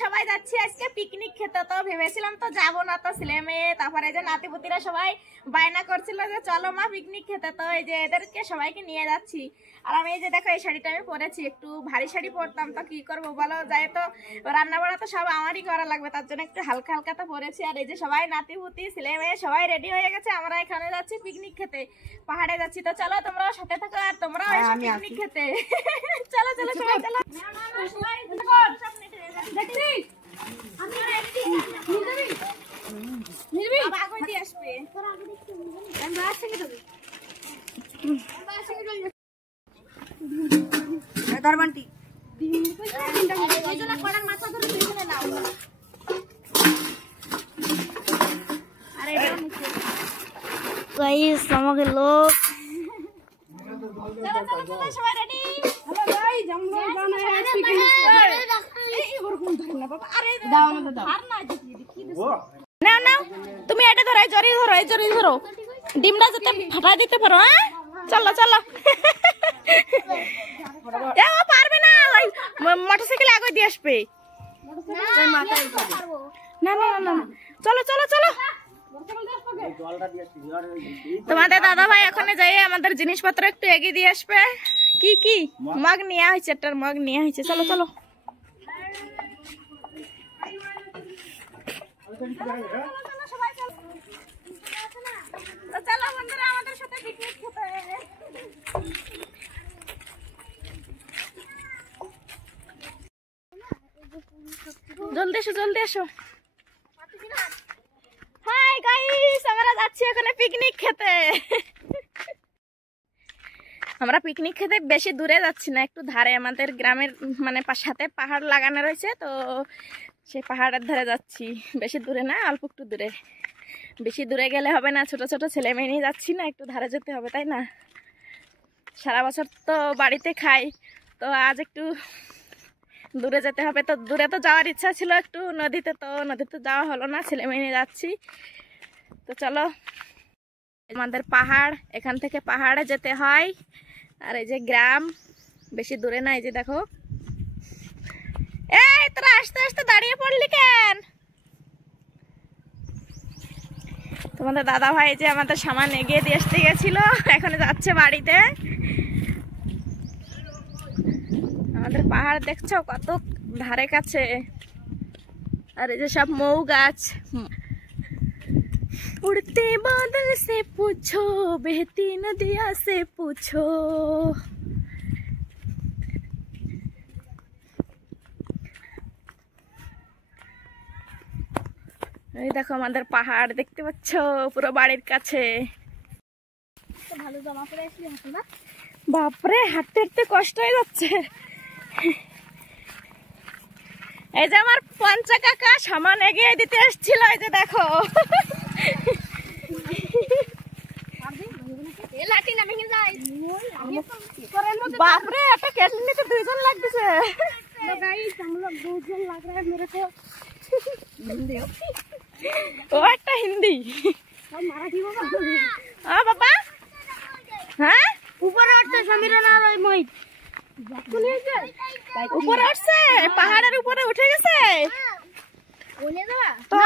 সবাই যাচ্ছি আজকে পিকনিক খেতে। তো ভেবেছিলাম তো যাবো না, তো ছেলে মেয়ে তারপরে যে নাতিপুতিরা সবাই বায়না করছিল যে চলো মা পিকনিক খেতে। তো এই যে এদেরকে সবাইকে নিয়ে যাচ্ছি। আর আমি এই যে দেখো এই শাড়িটা আমি পরেছি, একটু ভারী শাড়ি পরতাম তো কি করবো বলো, যাই তো রান্না বাড়া তো সব আমারই করা লাগবে, তার জন্য একটু হালকা হালকা তো পরেছি। আর এই যে সবাই নাতিপুতি ছেলে মেয়ে সবাই রেডি হয়ে গেছে, আমরা এখানে যাচ্ছি পিকনিক খেতে, পাহাড়ে যাচ্ছি। তো চলো তোমরাও সাথে থাকো আর তোমরাও এসো পিকনিক খেতে। চলো চলো সবাই চলো। আমাকে লোক সবাই রেডি। নাও নাও তুমি এটা ধরো, এই জড়ি ধরো, এই জড়ি ধরো, ডিমটা যাতে ফাটাই দিতে পারো। হ্যাঁ চলো চলো। পারবে না, মোটরসাইকেল আগে দিয়ে আসবে। না না না না, চলো চলো চলো। তোমাদের দাদা ভাই ওখানে যাই আমাদের জিনিসপত্র একটু এগিয়ে দিয়ে আসবে। কি কি মগ নেওয়া হয়েছে, একটার মগ নেওয়া হয়েছে। চলো চলো। চলো বন্ধুরা আমাদের সাথে পিকনিক খেতে। জলদি এসো জলদি এসো। হাই গাইস, আমরা যাচ্ছি এখানে পিকনিক খেতে। আমরা পিকনিক খেতে বেশি দূরে যাচ্ছি না, একটু ধারে, আমাদের গ্রামের মানে সাথে পাহাড় লাগানো রয়েছে, তো সেই পাহাড়ের ধারে যাচ্ছি। বেশি দূরে না, অল্প একটু দূরে। বেশি দূরে গেলে হবে না, ছোট ছোট ছেলে মেয়ে নিয়ে যাচ্ছি না, একটু ধারে যেতে হবে, তাই না? সারা বছর তো বাড়িতে খাই, তো আজ একটু দূরে যেতে হবে। তো দূরে তো যাওয়ার ইচ্ছা ছিল একটু নদীতে, তো নদীতে যাওয়া হলো না, ছেলে মেয়ে নিয়ে যাচ্ছি। তো চলো, আমাদের পাহাড়, এখান থেকে পাহাড়ে যেতে হয়। আর এই যে গ্রাম, বেশি দূরে না। এই যে দেখো, এই তোরা আসতে আসতে দাঁড়িয়ে পড়লি কেন? তোমাদের দাদা ভাই যে আমাদের সামান এগিয়ে দিয়ে আসতে গেছিল, এখন যাচ্ছে বাড়িতে। আমাদের পাহাড় দেখছো কত ধারে কাছে। আর এই যে সব মৌ গাছ। उड़ते बादल से पूछो, बहती नदिया से पूछो। এই দেখো আমাদের পাহাড় দেখতে পাচ্ছ পুরো বাড়ির কাছে। ভালো জামা পরে আসলি না? বাপরে, হাঁটতে হাঁটতে কষ্ট হয়ে যাচ্ছে। এই যে আমার পঞ্চা কাকা সামান এগিয়ে দিতে এসেছিল, এই যে দেখো। বাপরে, একটা কেটলি নিতে দুইজন লাগতেছে। ও একটা হিন্দি। বাবা হ্যাঁ, উপরে উঠছে সমীরন আর ওই মহিত উপরে উঠছে, পাহাড়ের উপরে উঠে গেছে। তো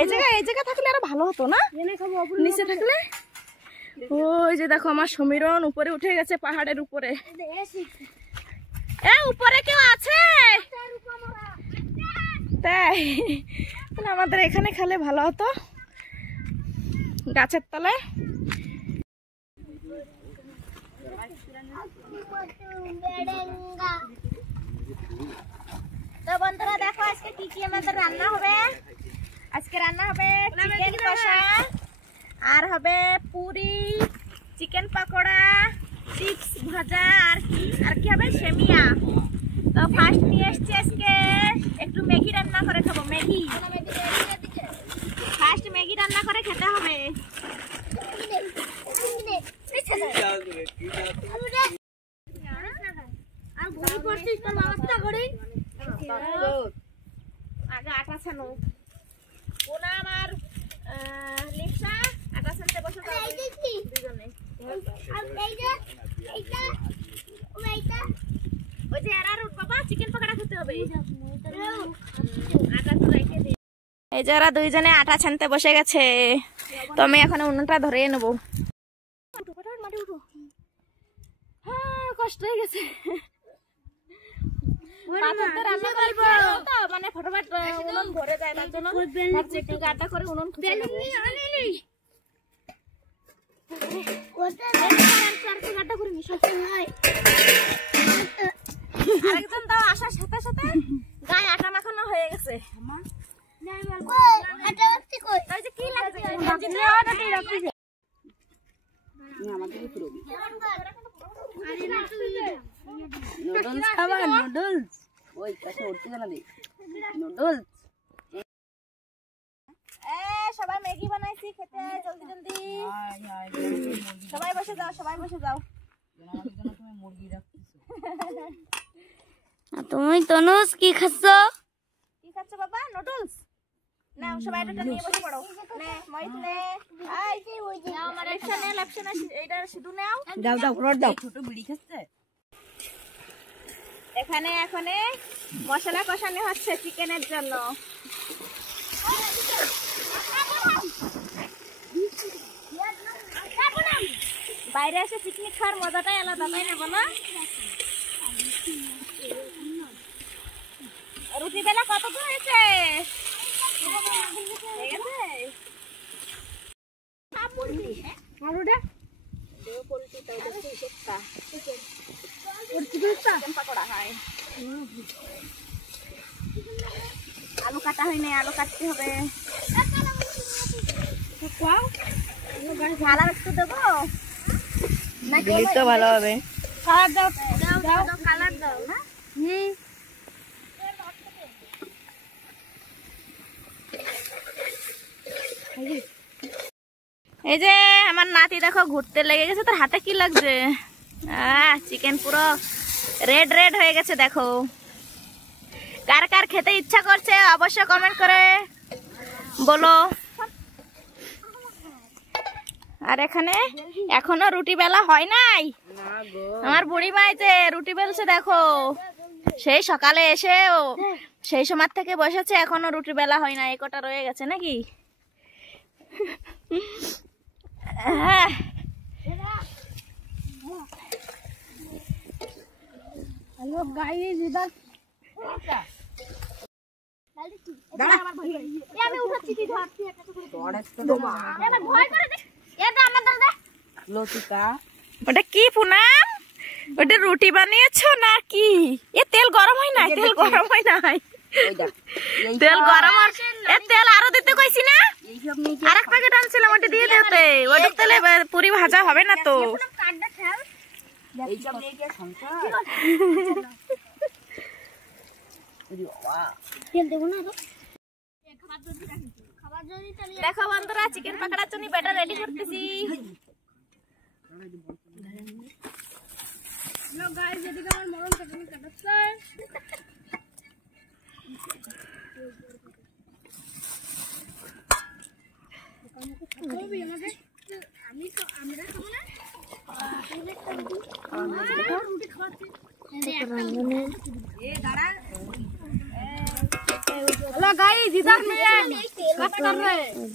এই জায়গা থাকলে আরো ভালো হতো না, নিচে থাকলে। ওই যে দেখো আমার সমীরন উপরে উঠে গেছে পাহাড়ের উপরে। উপরে কেউ আছে? তাই আমাদের এখানে খেলে ভালো হতো, গাছের তলায়। তো বন্ধুরা দেখো আজকে কি কি আমাদের রান্না হবে। আজকে রান্না হবে চিকেন কষা, আর হবে পুরি, চিকেন পকোড়া, চিপস ভাজা, আর কি হবে সেমিয়া। তো ফার্স্ট নিয়ে এসছি আজকে একটু ম্যাগি রান্না করে খাবো। ম্যাগি ফার্স্ট ম্যাগি রান্না করে খেতে হবে। আগে আটা ছানো প্রণাম আর লিপসা আটা ছানতে বসে দুজনে। ওই যে আর বাবা চিকেন পকোড়া খেতে হবে। এই যারা দুইজনে আটা ছানতে বসে গেছে, তো আমি এখন উনুনটা ধরে নেবো। কষ্ট হয়ে গেছে, মানে ফটাফট উনুন ভরে যায়, তার জন্য একটু গাটা করে উনুন খুঁজে নেবো। আরেকজন তাও আসার সাথে সাথে গায়ে আটা মাখানো হয়ে গেছে। কি লাগছে? নুডলস খাবা? নুডলস ওই কাছে উঠতে না দে। নুডলস সবাই ম্যাগি বানাইছি, খেতে জলদি জলদি। সবাই বসে যাও, সবাই বসে যাও। তুমি তনুজ কি খাচ্ছ? কি খাচ্ছ বাবা? নুডলস নাও, সবাই এটা নিয়ে বসে পড়ো। নে মইত নে, আই নাও আমার একটা নে, লেপশন এইটা শুধু নাও। দাও দাও রড দাও। ছোট বিড়ি খাচ্ছে। এখানে এখন মশলা কষানো হচ্ছে চিকেনের জন্য। বাইরে এসে পিকনিক খাওয়ার মজাটাই আলাদা, তাই না বলো? রুটি বেলা কত দূর হয়েছে? আলু কাটা হয়নি, আলু কাটতে হবে। কালার একটু দেবো দিলি তো ভালো হবে। কালার দাও, দাও কালার দাও। হ্যাঁ এই যে আমার নাতি দেখো ঘুরতে লেগে গেছে। তোর হাতে কি লাগছে? চিকেন পুরো রেড রেড হয়ে গেছে দেখো। কার কার খেতে ইচ্ছা করছে অবশ্যই কমেন্ট করে বলো। আর এখানে এখনো রুটি বেলা হয় নাই। আমার বুড়ি মাই যে রুটি বেলছে দেখো, সেই সকালে এসে সেই সময় থেকে বসেছে, এখনো রুটি বেলা হয় না। এই কটা রয়ে গেছে নাকি? হ্যাঁ ওটা কি পুনাম? ওটা রুটি বানিয়েছো নাকি? এ তেল গরম হয় না, তেল গরম হয় না, তেল গরম। এ তেল আরো দিতে কইছি না? আরেক প্যাকেট আনছিলাম, ওটা দিয়ে দিতে। ওটা তেলে পুরি ভাজা হবে না তো। দেখো বন্ধুরা, চিকেন পাকড়ার জন্য ব্যাটার রেডি করতেছি।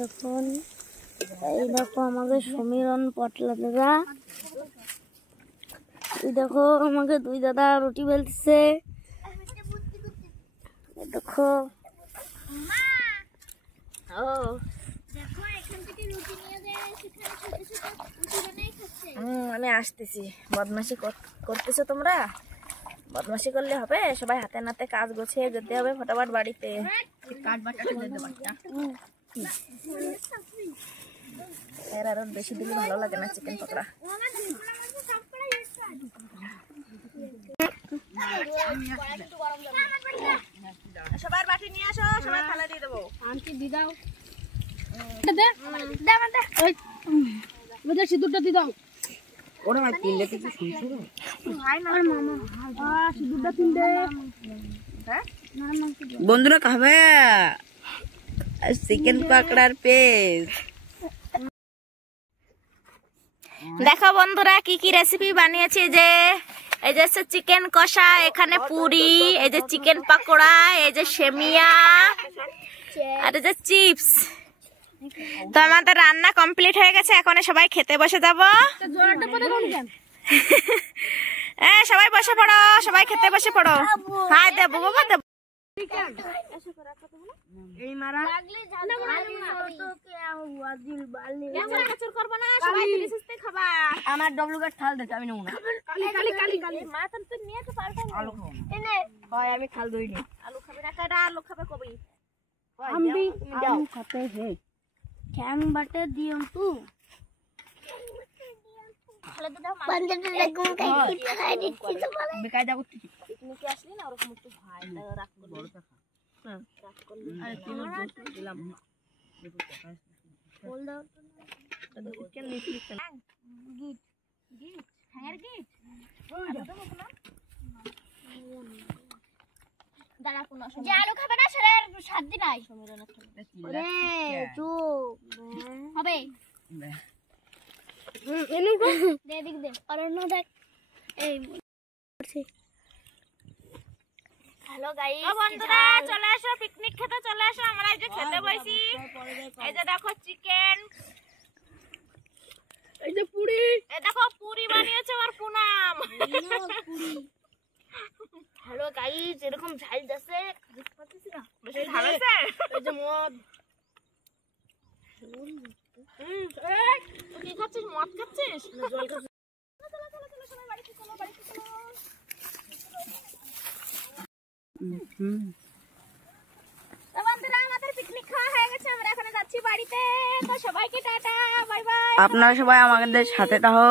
দেখুন এই দেখো আমাদের সমীরণ পটলা দাদা। এই দেখো আমাকে দুই দাদা রুটি বেলছে। দেখো আমি আসতেছি। বদমাশি করতেছো তোমরা? বদমাশি করলে হবে? সবাই হাতে নাতে কাজ গোছিয়ে যেতে হবে ফটাফট বাড়িতে। এর আরো বেশি দিলে ভালো লাগে না চিকেন পকোড়া। সবার বাটি নিয়ে আসো, সবাই থালা দিয়ে দেবো। আন্টি দি দাও, সিঁদুরটা দি দাও। ওরা ভাই তিনটে থেকে শুনছো ভাই না মামা সিঁদুরটা তিনটে। হ্যাঁ বন্ধুরা খাবে চিকেন পাকড়ার পেস্ট। দেখো বন্ধুরা কি কি রেসিপি বানিয়েছি। যে এই যে চিকেন কষা, এখানে পুরি, এই যে চিকেন পাকোড়া, এই যে সেমিয়া, আর এই যে চিপস। তো আমাদের রান্না কমপ্লিট হয়ে গেছে, এখন সবাই খেতে বসে যাব। হ্যাঁ সবাই বসে পড়ো, সবাই খেতে বসে পড়ো। হ্যাঁ দেবো বাবা দেবো। আমার ডবলু গাছ খাল দিতে আমি নেবো না। আলু খাবো না। হয় আমি খাল দই নি। আলু খাবে না কাটা, আলু খাবে কবি। আমি আলু খাতে হে খ্যাং বাটে দিও তু বেকায় যাবো পিকনিকে আসলি না ওরকম একটু ভাই রাগ করবি। আরে তিন দিলাম বল দাও তো কেন নিছিস না গিট গিট হ্যাঙ্গার গিট দাঁড়া কোন যে আলু খাবে না সেটা সাত দিন আই সমীরণ ওরে চুপ হবে এনে গো দে দিক দে আর না দেখ এই হ্যালো গাইস বন্ধুরা চলে আসো পিকনিক খেতে চলে আসো। আমরা এই যে খেতে বসি, এই যে দেখো চিকেন, এই যে পুরি, এই দেখো পুরি বানিয়েছে আমার পুনাম। হ্যালো গাইস এরকম ঝাল যাচ্ছে বুঝতে পারছিস না বেশি ঝাল আছে। এই যে মদ তুই কি খাচ্ছিস? মদ খাচ্ছিস না জল খাচ্ছিস? চলো চলো চলো সবাই বাড়িতে চলো, বাড়িতে চলো। আমাদের পিকনিক খাওয়া হয়ে গেছে, আমরা এখন যাচ্ছি বাড়িতে। তো সবাইকে টাটা বাই বাই। আপনারা সবাই আমাদের সাথে থাকো।